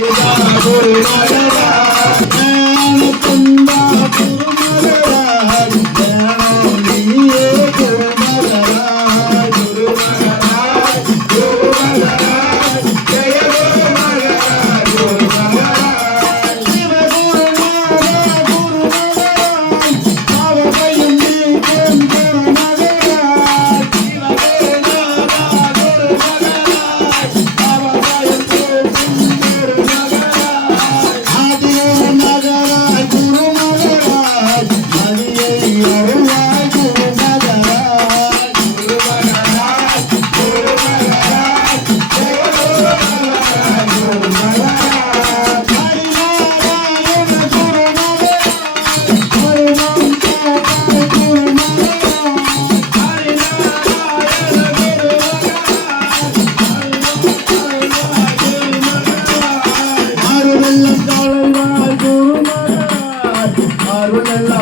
முக்குந்தா குருநாதா அருளெல்லாம்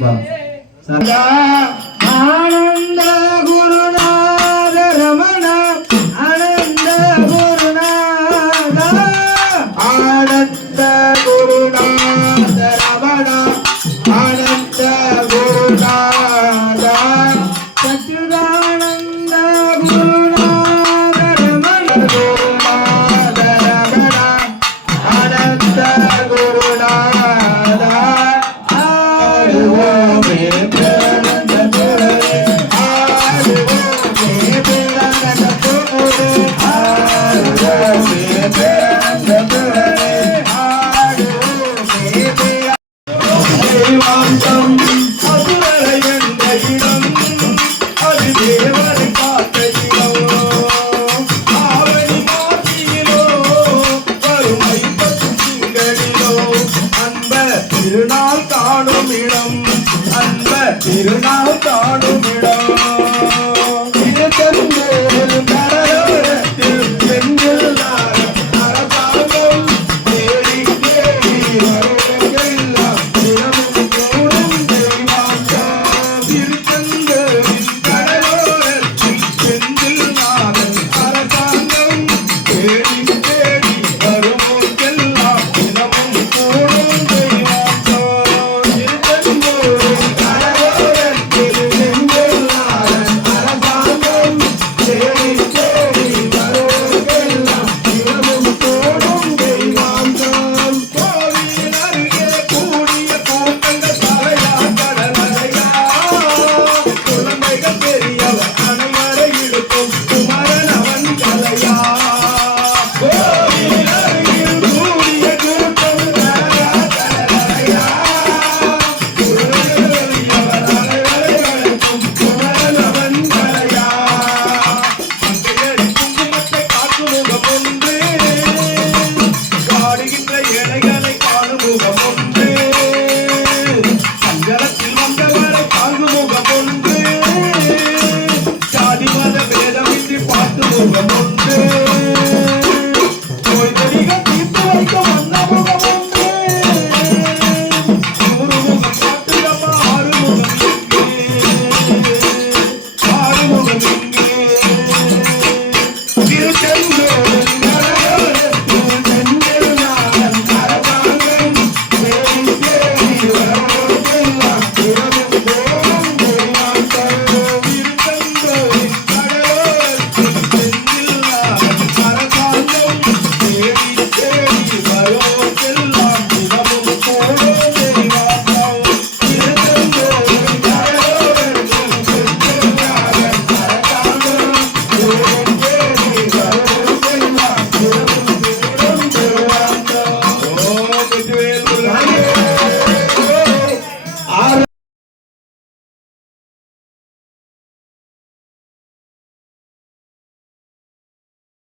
vâng dạ. திருநாள் காணும் இடம் அன்ப திருநாள் Move, move, move.